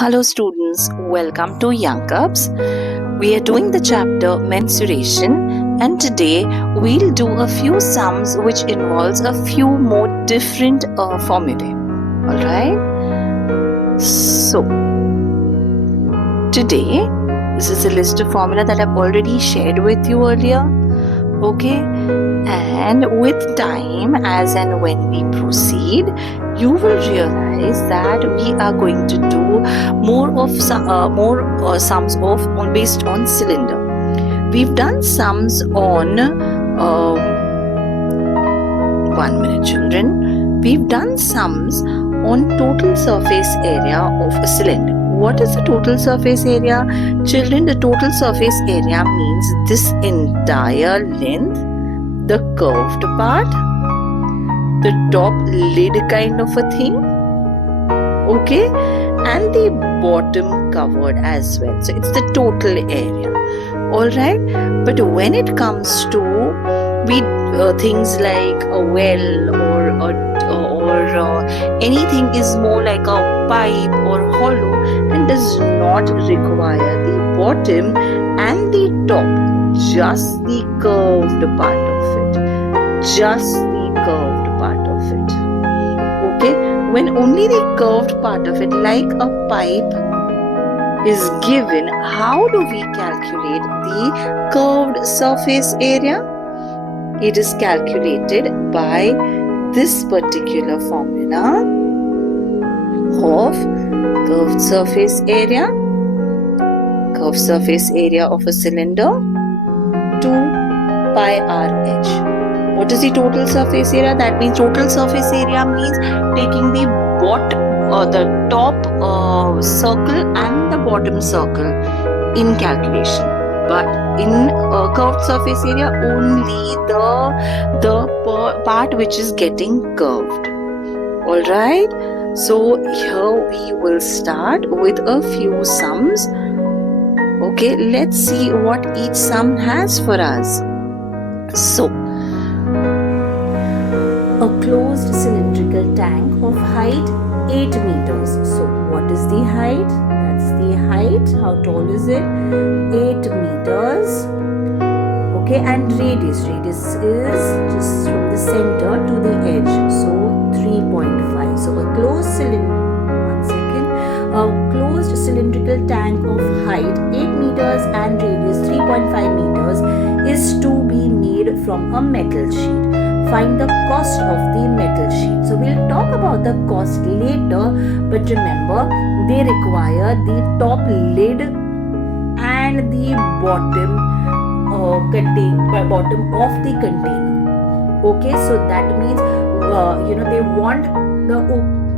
Hello students, welcome to Young Cubs. We are doing the chapter Mensuration, and today we'll do a few sums which involves a few more different formulae. Alright? So, today this is a list of formula that I've already shared with you earlier. Okay? And with time, as and when we proceed, you will realize that we are going to do more sums based on cylinder. We've done sums on 1 minute, children. We've done sums on total surface area of a cylinder. What is the total surface area? Children, the total surface area means this entire length, the curved part, the top lid kind of a thing, okay, and the bottom covered as well. So it's the total area. Alright, but when it comes to things like a well or anything is more like a pipe or hollow and does not require the bottom and the top, just the curved part of it, just the curved part of it. Okay, when only the curved part of it, like a pipe, is given, how do we calculate the curved surface area? It is calculated by this particular formula of curved surface area of a cylinder, 2 pi RH. What is the total surface area? That means total surface area means taking the top circle and the bottom circle in calculation. But in curved surface area, only the part which is getting curved. Alright, so here we will start with a few sums. Okay, let's see what each sum has for us. So, a closed cylindrical tank of height 8 meters. So, what is the height? That's the height. How tall is it? 8 meters. Okay, and radius is just from the center to the edge. So, 3.5. So, a closed closed cylindrical tank of height 8 meters and radius 3.5 meters is to be made from a metal sheet. Find the cost of the metal sheet. So we'll talk about the cost later, but remember they require the top lid and the bottom of the container. Okay, so that means they want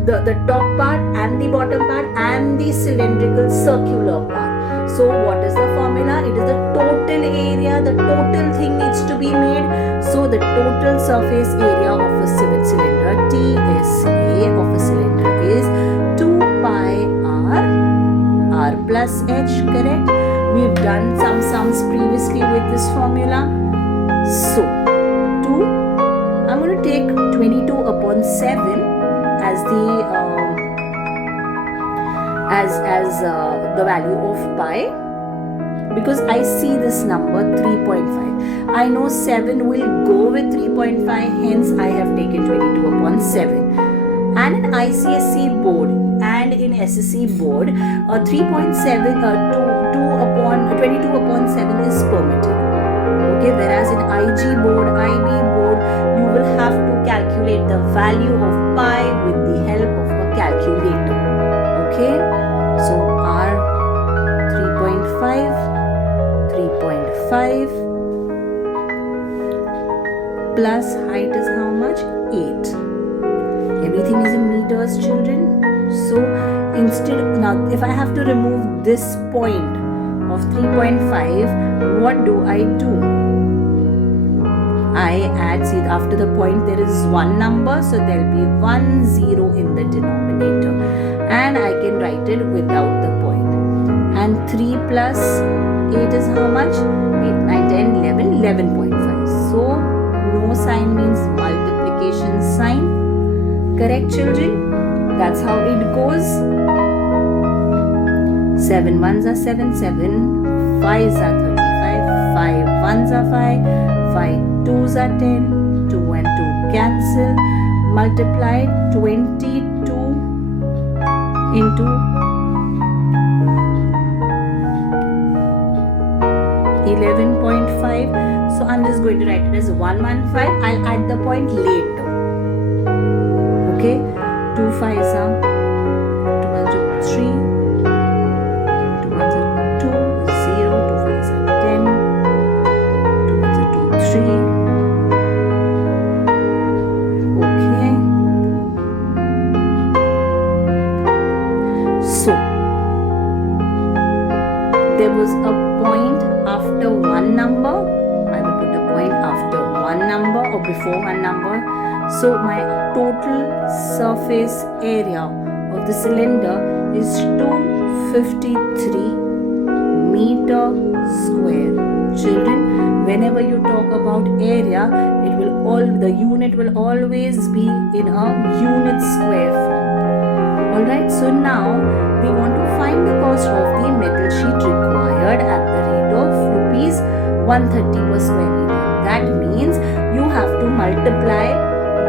the top part and the bottom part and the cylindrical circular part. So what is the formula? It is the total area, the total thing needs to be made. So the total surface area of a cylinder, TSA of a cylinder, is 2 pi R plus H, correct? We've done some sums previously with this formula. So I'm going to take 22 upon 7 as the value of pi, because I see this number 3.5. I know 7 will go with 3.5, hence I have taken 22 upon 7. And in ICSE board and in SSE board, 22 upon 7 is permitted. Okay, whereas in IG board, IB board, you will have to calculate the value of pi with the help of a calculator. Okay, so R 3.5 plus height is how much? 8. Everything is in meters, children. So now if I have to remove this point of 3.5, what do? I add, see, after the point there is one number, so there will be 1 0 in the denominator, and I can write it without the point. And 3 plus 8 is how much? 8, 9, 10, 11, 11.5. So no sign means multiplication sign. Correct, children? That's how it goes. 7 ones are 7, 7 fives are 35, 5 ones are 5, 5 twos are 10, 2 and 2 cancel. Multiply 22 into 11.5. So I'm just going to write it as 115. I'll add the point later. Okay, 2 fives are 2 ones are 3, 2 ones are 2, 0, 2 fives are 10, 2 ones are 2, 3. Okay. So there was a point after one number. I will put a point after one number or before one number. So my total surface area of the cylinder is 253 meter square. Children, whenever you talk about area, the unit will always be in a unit square form. Alright, so now we want to find the cost of the metal sheet required at the rate of rupees 130 per square meter. That means you have to multiply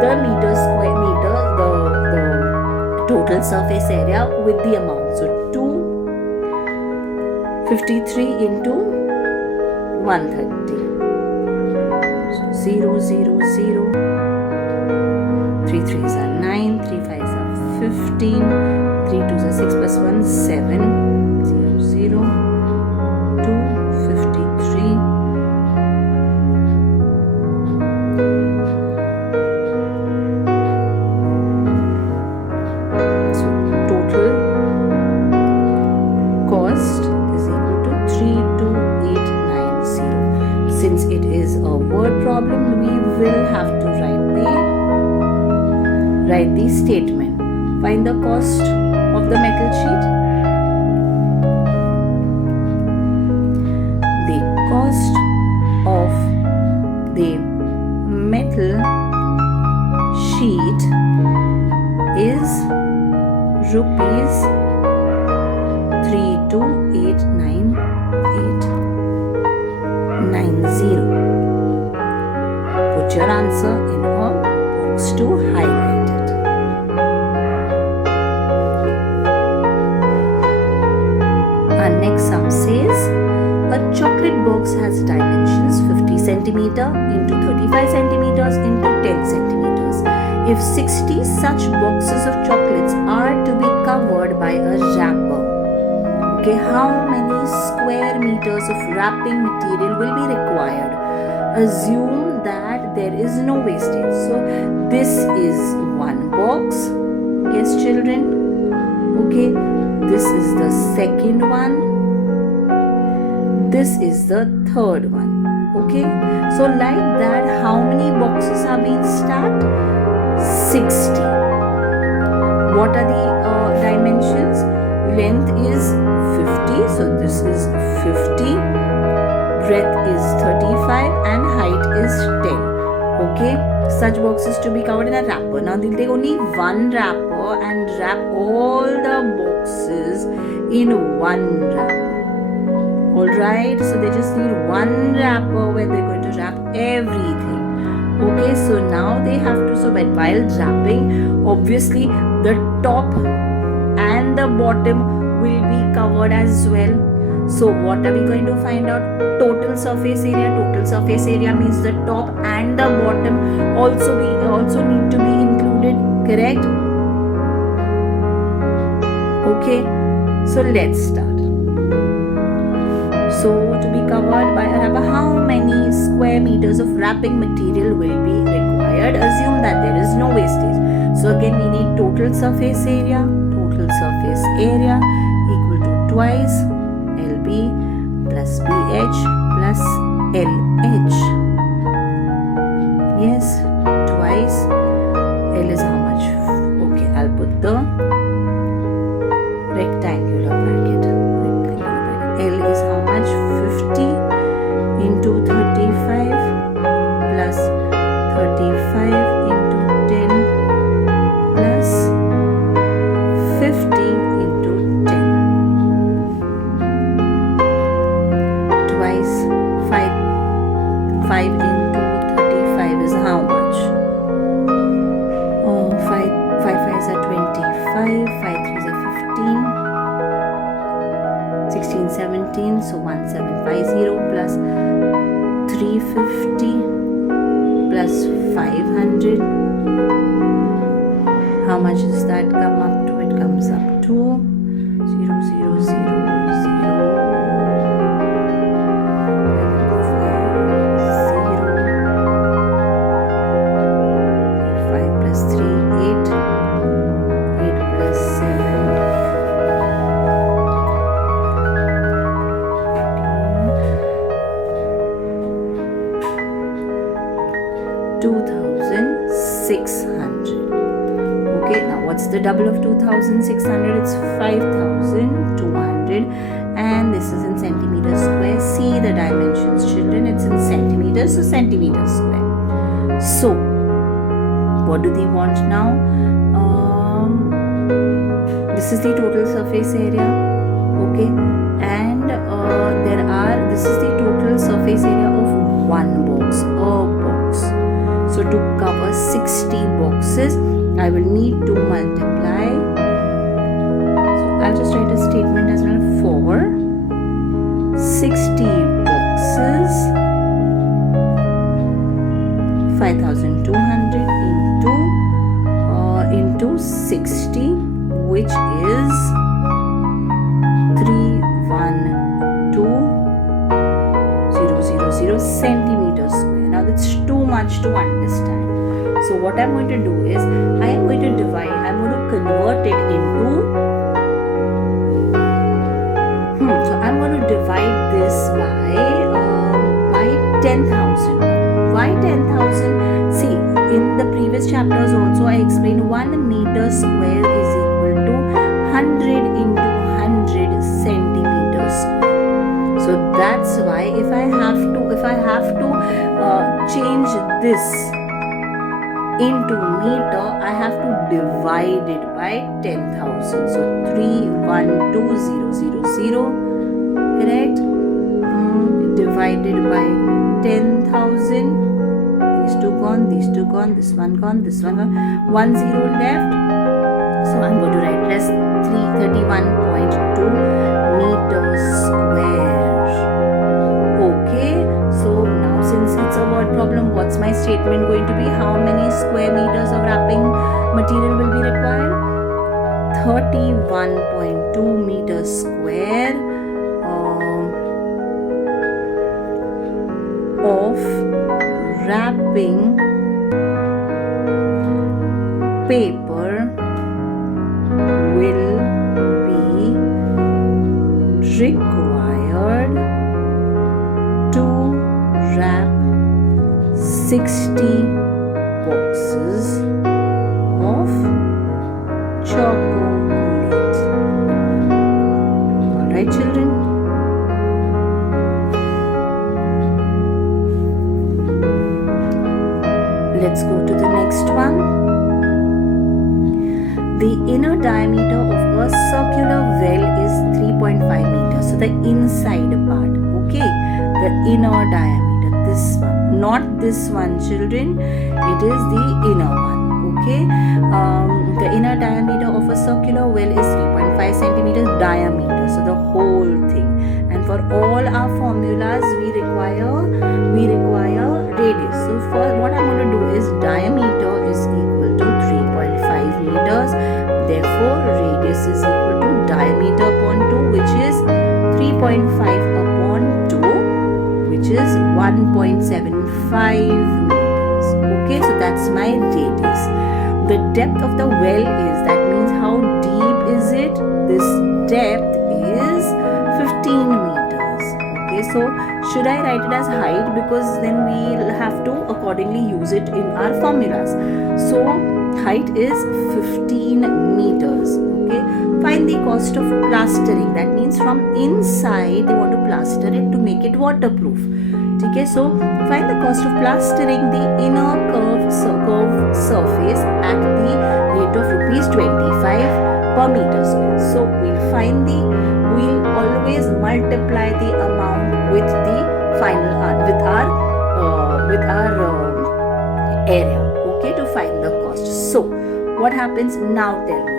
the the total surface area with the amount. So 253 into 130. So 0, 0, 0. 3 3s are 9, 3 5s are 15, 3 2s are 6 plus 1, 7, 0, 0, 253. So total cost is equal to 32890. Since it is a word problem, we will have to write the statement. Find the cost of the metal sheet. The cost of the metal sheet is rupees 3289890. Put your answer in a box to highlight it. Our next sum says a chocolate box has dimensions 50 cm into 35 cm into 10 centimeters. If 60 such boxes of chocolates are to be covered by a wrapper, okay, how many square meters of wrapping material will be required? Assume that there is no wastage. So this is one box. Yes, children. Okay, this is the second one. This is the third one. Okay, so like that, how many boxes are being stacked? 60. What are the dimensions? Length is 50, so this is 50. Breadth is 35 and height is 10. Okay, such boxes to be covered in a wrapper. Now they'll take only one wrapper and wrap all the boxes in one wrapper. Alright, so they just need one wrapper where they're going to wrap everything. Okay, so now they have to, so while wrapping, obviously the top and the bottom will be covered as well. So what are we going to find out? Total surface area. Total surface area means the top and the bottom also need to be included, correct? Okay, so let's start. So to be covered by a wrapper, how many square meters of wrapping material will be required? Assume that there is no wastage. So again we need total surface area. Total surface area equal to twice LB plus BH plus LH. Yes, twice. L is how much? Okay, I'll put the rectangular bracket. L is how much? 50 into 35 plus 35 into 10 plus 50 into 10. 17, so 1750 plus 350 plus 500. How much does that come up to? It comes up to 0, 0, 0, 0. 2,600. Okay, now what's the double of 2,600? It's 5,200, and this is in centimeters square. See the dimensions, children. It's in centimeters, so centimeters square. So what do they want now? This is the total surface area. Okay, and this is the total surface area of one box, a box. So to cover 60 boxes, I will need to multiply. So I'll just write a statement as well. For 60 boxes, 5,200 into 60, which is 312,000 centimeters square. Now that's too much to understand. So what I'm going to do is, I am going to divide, I'm going to convert it into, so I'm going to divide this by 10,000. Why 10,000? See, in the previous chapters also I explained 1 meter square is equal to 100 into 100 centimeters square. So that's why if I have to change this into meter, I have to divide it by 10,000. So 312,000, correct? Divided by 10,000. These two gone, this one gone, 1 0 left. So I'm going to write it as 331.2 meters square. Okay, so now since it's a word problem, what's my statement going to be? How many square meters of wrapping material will be required? 31.2 meters square of wrapping paper will be required to wrap 60 boxes of chocolate. Alright, children? Let's go to the next one. The inner diameter of a circular well is 3.5 meters. So the inside part, okay? The inner diameter, this one. Not this one, children. It is the inner one, okay? The inner diameter of a circular well is 3.5 centimeters diameter. So the whole thing. And for all our formulas, we require radius. So for what I'm going to do is, diameter is equal to 3.5 meters. Therefore, radius is equal to diameter upon 2, which is 3.5 upon 2, which is 1.75 meters. Okay, so that's my radius. The depth of the well is, that means how deep is it? This depth is 15 meters. Okay, so should I write it as height? Because then we'll have to accordingly use it in our formulas. So height is 15 meters. Okay, find the cost of plastering. That means from inside they want to plaster it to make it waterproof. Okay, so find the cost of plastering the inner curved surface at the rate of rupees 25 per meter square. So we'll always multiply the amount with the final with our area, okay, to find the cost. So what happens now? Tell me,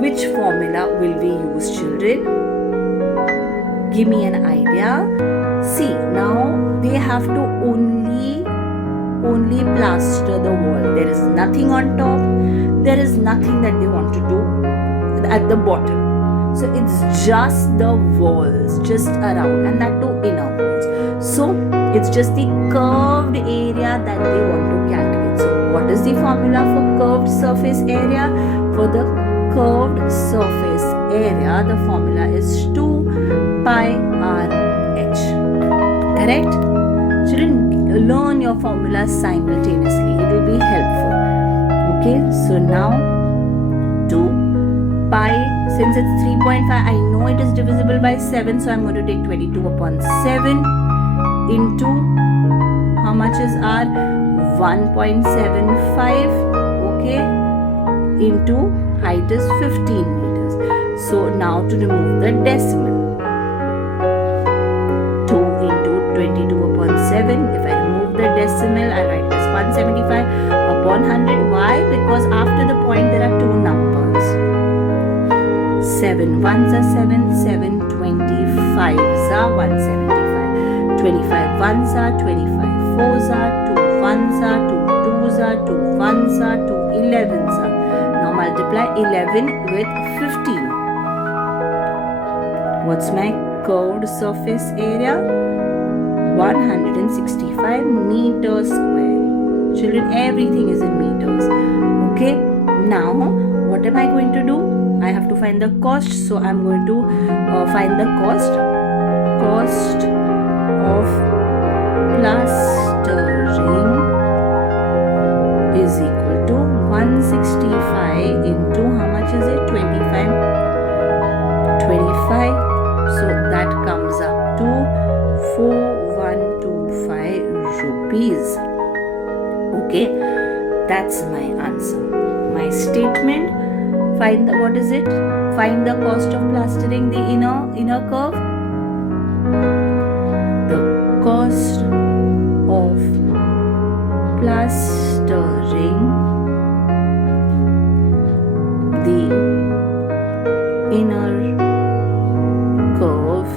which formula will we use, children? give me an idea. See, now they have to only plaster the wall. There is nothing on top. There is nothing that they want to do at the bottom. So it's just the walls, just around, and that too inner walls. So it's just the curved area that they want to calculate. So what is the formula for curved surface area? For the curved surface area, the formula is 2 pi r h. Correct? Children, learn your formulas simultaneously. It will be helpful. Okay, so now 2 pi, since it's 3.5, I know it is divisible by 7, so I'm going to take 22 upon 7 into, how much is r? 1.75, okay, into height is 15 meters. So now to remove the decimal, 2 into 22 upon 7, if I remove the decimal, I write it as 175 upon 100. Why? Because after the point there are two numbers. 7 ones are 7, 7 25s are 175, 25 ones are 25, 4s are 2, 1s are 2, 2s are 2, 1s are 2, 11s are. Now multiply 11 with 15. What's my curved surface area? 165 meters square. Children, everything is in meters. Okay, now what am I going to do? I have to find the cost, so I'm going to find the cost of plastering is equal to 165 into, how much is it? 25. So that comes up to 4125 rupees. Okay, that's my answer. My statement, find the, what is it? Find the cost of plastering the inner curve. The cost of plastering the inner curve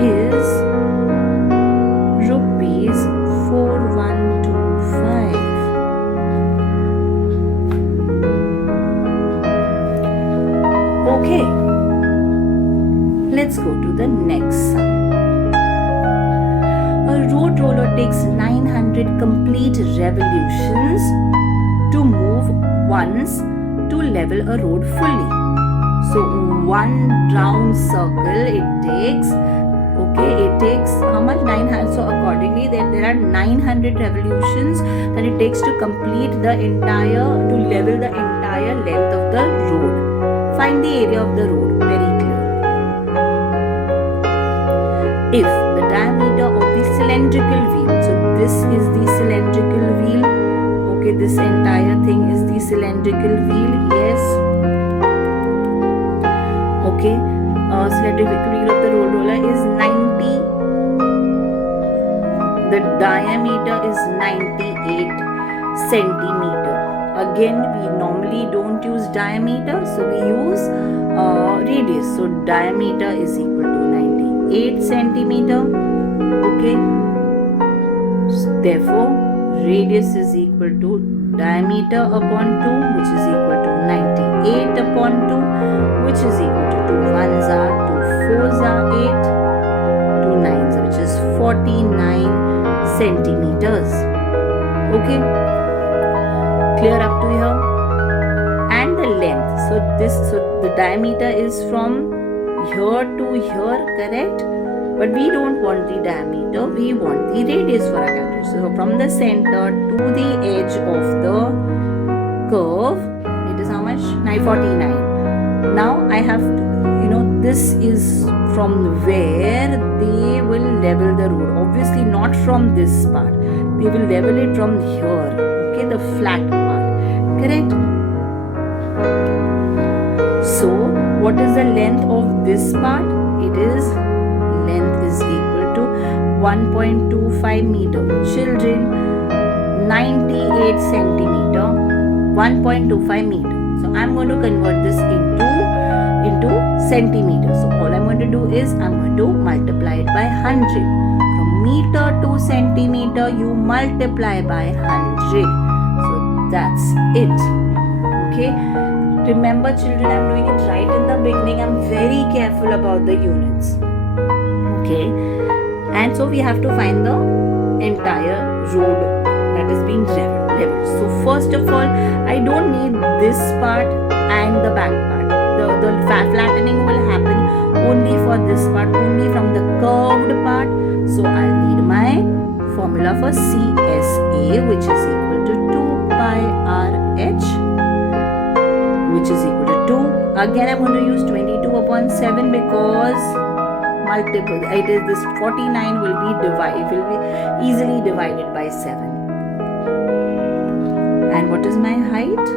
is rupees 4125. Okay, let's go to the next sum. A road roller takes 900 complete revolutions to move once to level a road fully. So one round circle it takes, okay, it takes how much? 900. So accordingly there are 900 revolutions that it takes to complete the entire, to level the entire length of the road. Find the area of the road, very clear. If the diameter of the cylindrical wheel, so this is the cylindrical wheel, okay, this entire thing is the cylindrical wheel, yes, okay, cylindrical wheel of the road roller is 90, the diameter is 98 centimeter. Again, we normally don't use diameter, so we use radius. So diameter is equal to 98 centimeter. Okay. So therefore, radius is equal to diameter upon 2, which is equal to 98 upon 2, which is equal to 2 ones are 2 4s are 8, 2 9s, which is 49 centimeters. Okay. Clear up to here? And the length. So the diameter is from here to here, correct? But we don't want the diameter, we want the radius for our calculation. So from the center to the edge of the curve, it is how much? 949. Now I have to, this is from where they will level the road. Obviously not from this part. They will level it from here. Okay, the flat part, correct? So what is the length of this part? It is, length is equal to 1.25 meter. Children, 98 centimeter, 1.25 meter. So I'm going to convert this into centimeters. So all I'm going going to do is I'm going to multiply it by 100. From meter to centimeter, you multiply by 100. So that's it. Okay. Remember children, I'm doing it right in the beginning. I'm very careful about the units. Okay. And so we have to find the entire road that is being leveled. So first of all, I don't need this part and the back part. The flattening will happen only for this part, only from the curved part. So I'll need my formula for CSA, which is equal to 2 pi RH, which is equal to 2. Again, I'm going to use 22 upon 7 because multiple. It is this 49 will be easily divided by 7. And what is my height?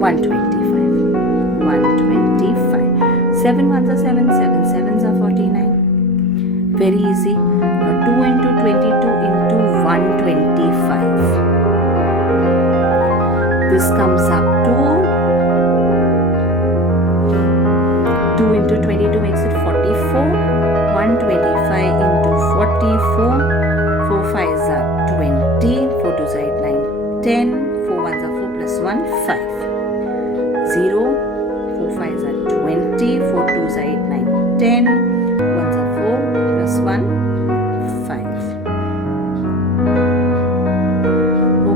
125. 125. 7 ones are 7, 7 sevens are 49. Very easy. Now 2 into 22 into 125. This comes up to 2 into 22 makes it 44. 125 into 44. 4 5s are 20. 4 2s are 8, 9, 10. 4 1s are 4 plus 1, 5. 0. 4 5s are 20. 4 2s are 8, 9, 10. 1s are 4 plus 1, 5.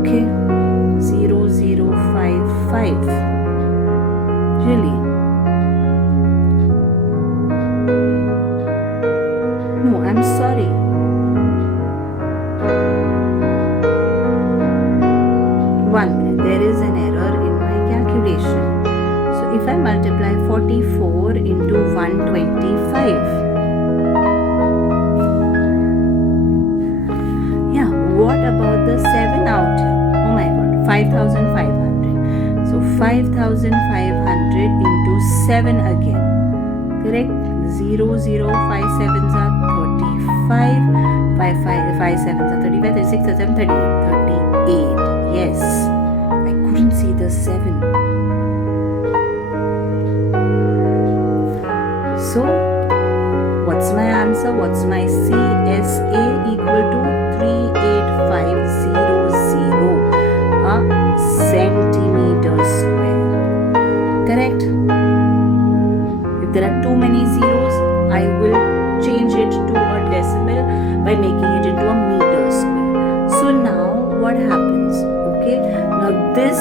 Okay. 0 0 5 5. Really? No, I'm sorry. One minute, there is an error in my calculation. So if I multiply 44 into 125, yeah, what about the 7 out here? Oh my god, 5,500. So 5,500 into 7 again. Correct? 0 0 5 7s are 35. 5 7s are 35. 36 7 38. 38. Yes, I couldn't see the 7. So, what's my answer? What's my CSA? Equal to 38500 centimeter square. Correct? If there are too many zeros, I will change it to a decimal by making it into a meter square. So now what happens? Okay, now this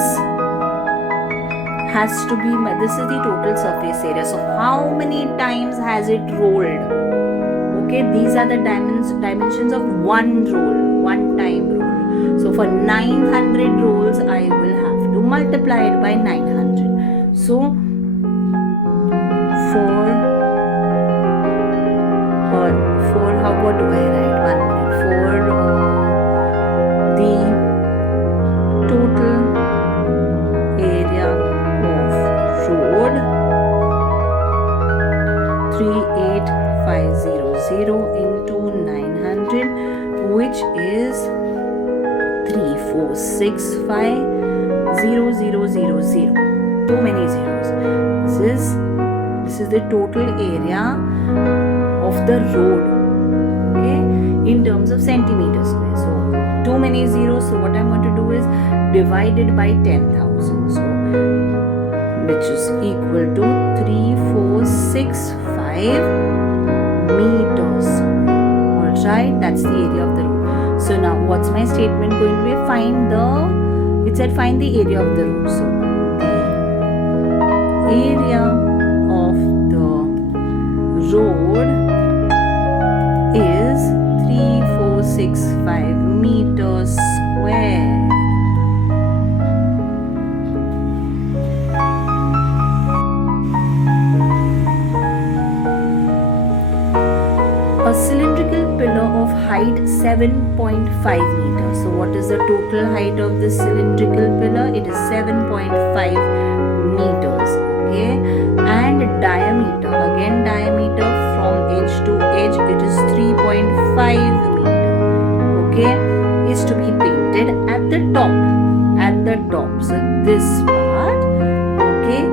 has to be this is the total surface area. So how many times has it rolled? Okay, these are the dimensions of one roll, one time roll. So for 900 rolls, I will have to multiply it by 900. So for how, what do I write? 1 minute. For the total area of road 38500 into 900, which is 34650000. Too many zeros. This is the total area of the road, okay, in terms of centimeters square. So too many zeros, so what I'm going to do is divide it by 10,000, so which is equal to 3465 meters. Alright, that's the area of the road. So now what's my statement going to be? It said find the area of the road. So the area of the road is 3465 meters square. A cylindrical pillar of height 7.5 meters. So what is the total height of this cylindrical pillar? It is 7.5 meters. Okay, and diameter, again diameter from edge to edge, it is 3.5 meter. Okay, is to be painted at the top. So this part, okay,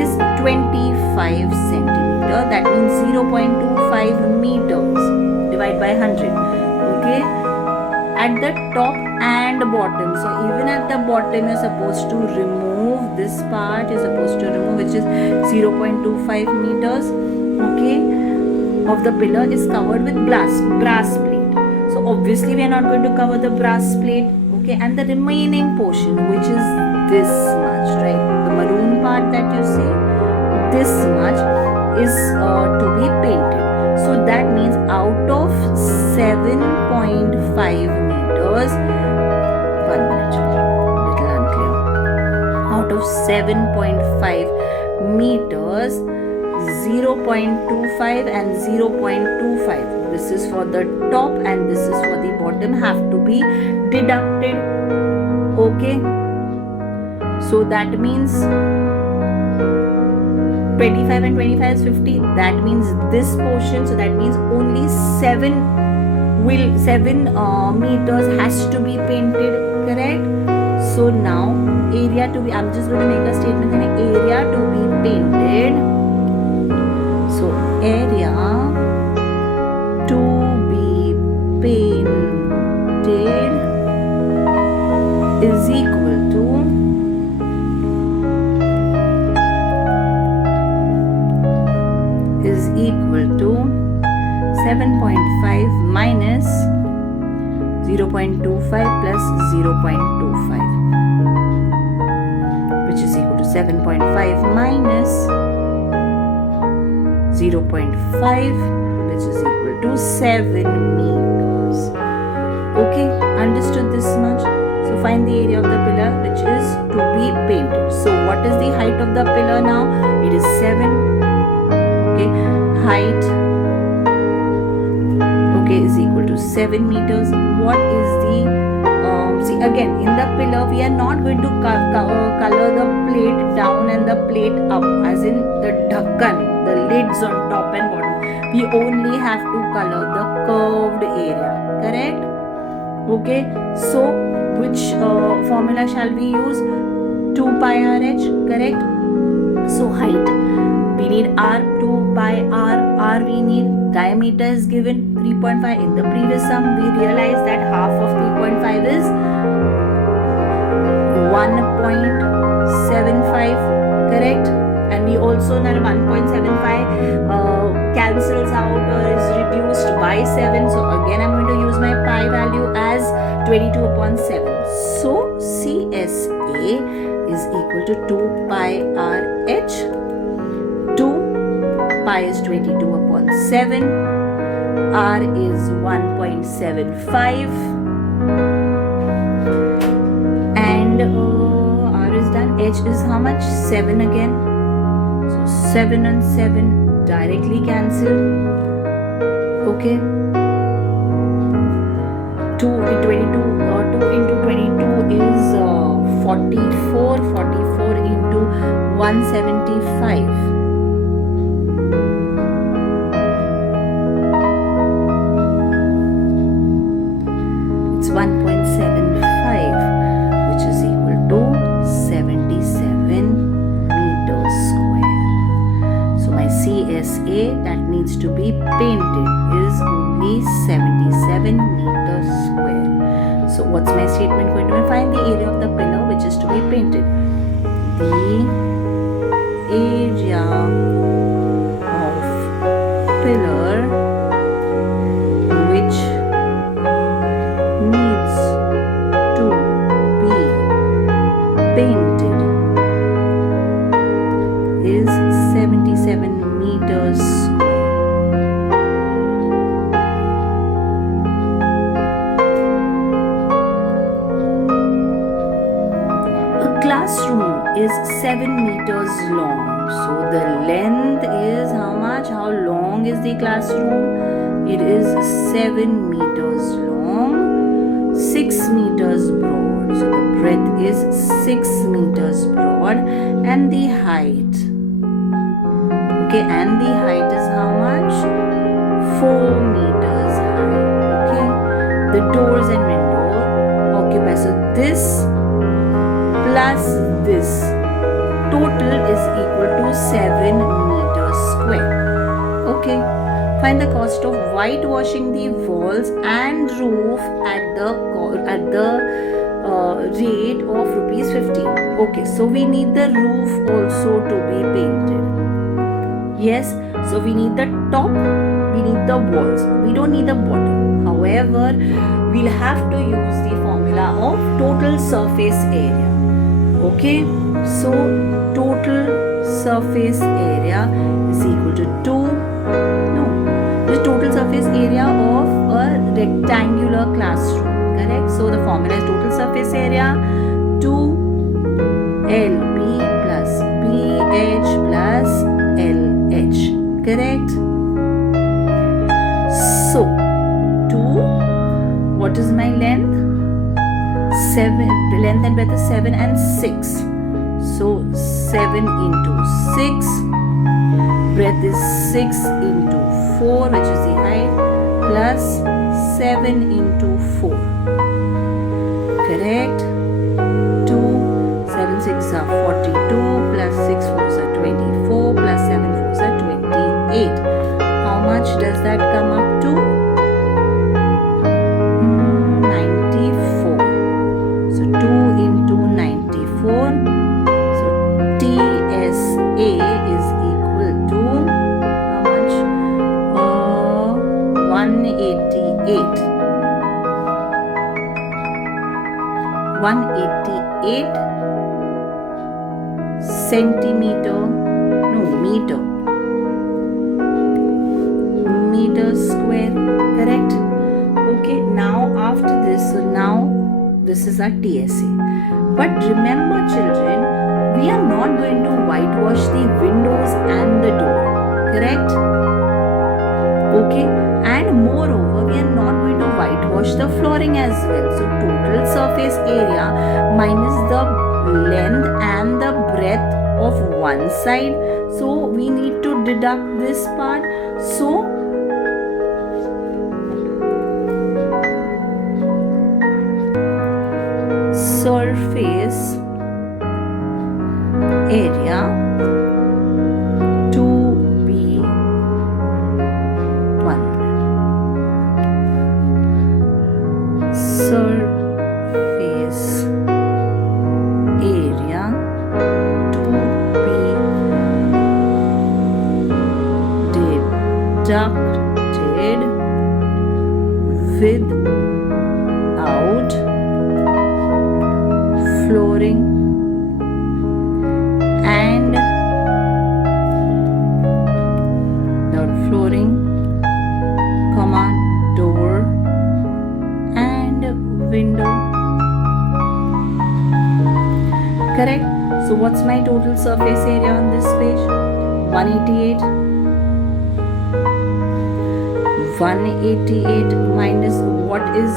is 25 centimeters. meter, that means 0.25 meters. Divide by 100. Okay. At the top and bottom. So even at the bottom you're supposed to remove this part. You're supposed to remove, which is 0.25 meters. Okay. Of the pillar is covered with brass plate. So obviously we are not going to cover the brass plate. Okay. And the remaining portion, which is this much, right? The maroon part that you see, this much is to be painted. So that means out of 7.5 meters, 1 minute, little unclear. Out of 7.5 meters, 0.25 and 0.25. This is for the top and this is for the bottom, have to be deducted. Okay. So that means 25 and 25 is 50. That means this portion. So that means only 7 meters has to be painted. Correct? So now area to be, I'm just going to make a statement, area to be painted. So area to be painted is equal to is equal to 7.5 minus 0.25 plus 0.25, which is equal to 7.5 minus 0.5, which is equal to 7 meters. Okay, understood this much? So find the area of the pillar which is to be painted. So what is the height of the pillar now? It is 7. Okay, height, okay, is equal to 7 meters. What is the see, again, in the pillar we are not going to color the plate down and the plate up, as in the dhakkan, the lids on top and bottom. We only have to color the curved area. Correct? Okay, so which formula shall we use? 2 pi rh. Correct? So height, we need r, 2 pi r we need. Diameter is given 3.5. In the previous sum we realized that half of 3.5 is 1.75. correct? And we also know 1.75 cancels out or is reduced by 7. So again I'm going to use my pi value as 22 upon 7. So CSA is equal to 2 pi RH. 2 pi is 22 upon 7. R is 1.75. And R is done. H is how much? 7 again. So 7 and 7 directly cancelled. Okay. 2 into 22 is 44. 44 into 175. It's 1.75, which is equal to 77 meters square. So my CSA that needs to be painted is only 77 meters square. So what's my statement going to be? Find the area of the pillar which is to be painted. The area of pillar which needs to be painted is 77 meters square. A classroom is 7 meters long. So the length is how much? How long is the classroom? It is 7 meters long, 6 meters broad. So the breadth is 6 meters broad and the height. Okay, and the height is how much? 4 meters high. Okay, the doors and window occupy. So this plus this total is equal to 7 meters square. Okay. Find the cost of whitewashing the walls and roof at the rate of rupees 15. Okay, so we need the roof also to be painted. Yes, so we need the top, we need the walls, we don't need the bottom. However, we'll have to use the formula of total surface area. Okay, so total surface area is equal to 2. The total surface area of a rectangular classroom. Correct? So the formula is total surface area 2LB plus BH plus LH. Correct? So 2, what is my length? 7. Length and breadth is 7 and 6. So 7 into 6. Breadth is 6 into 4, which is the height, plus 7 into 4. Correct? 2, 7 6 are 42, plus 6 4s are 24, plus 7 4s are 28. How much does that come up to? 94. So 2 into 94. So TSA is equal to how much? 188. 188 centimeter, no, meter square. Correct? Okay, now after this, so now this is our TSA. But remember children, we are not going to whitewash the windows and the door. Correct? Okay, and moreover, we are not going to whitewash the flooring as well. So total surface area minus the length and the breadth of one side. So we need to deduct this part. So surface area to be 100. Surface area to be deducted without flooring and door and window. Correct? So what's my total surface area on this page? 188. 188 minus what is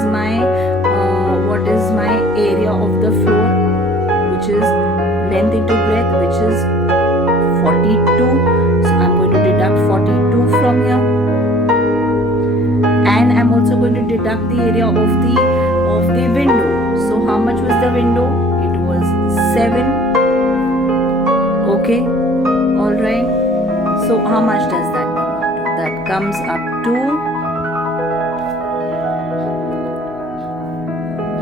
my area of the floor, which is length into breadth, which is 42. So I'm going to deduct 42 from here, and I'm also going to deduct the area of the window. So how much was the window? It was 7. Okay, all right. So how much does that come up to? That comes up to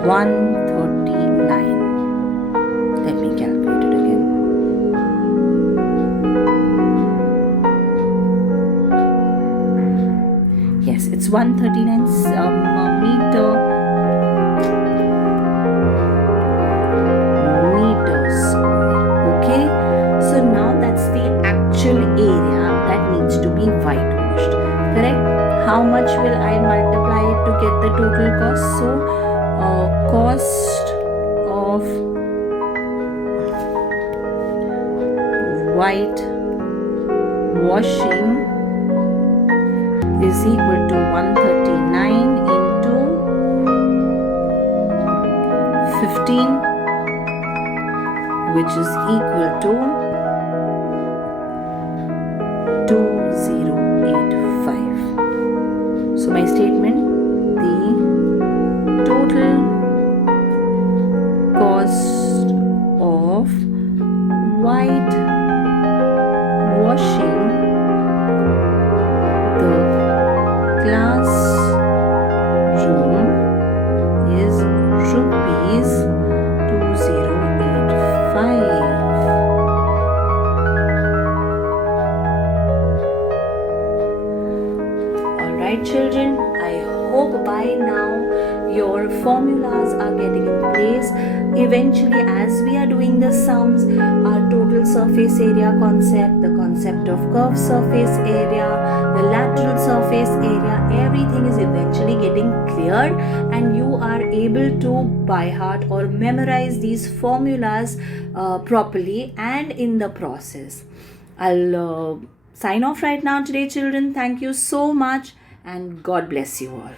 139. Let me calculate it again. Yes, it's 139 meter square. Okay, so now that's the actual area that needs to be whitewashed. Correct? How much will I multiply it to get the total cost? So cost of whitewashing is equal to 139 into 15, which is equal to 2085. So my statement, the total cost of whitewashing Alright children, I hope by now your formulas are getting in place. Eventually, as we are doing the sums, our total surface area concept, the concept of curved surface area, the lateral surface area, everything is eventually getting clear, and you are able to by heart or memorize these formulas properly and in the process. I'll sign off right now today children. Thank you so much and God bless you all.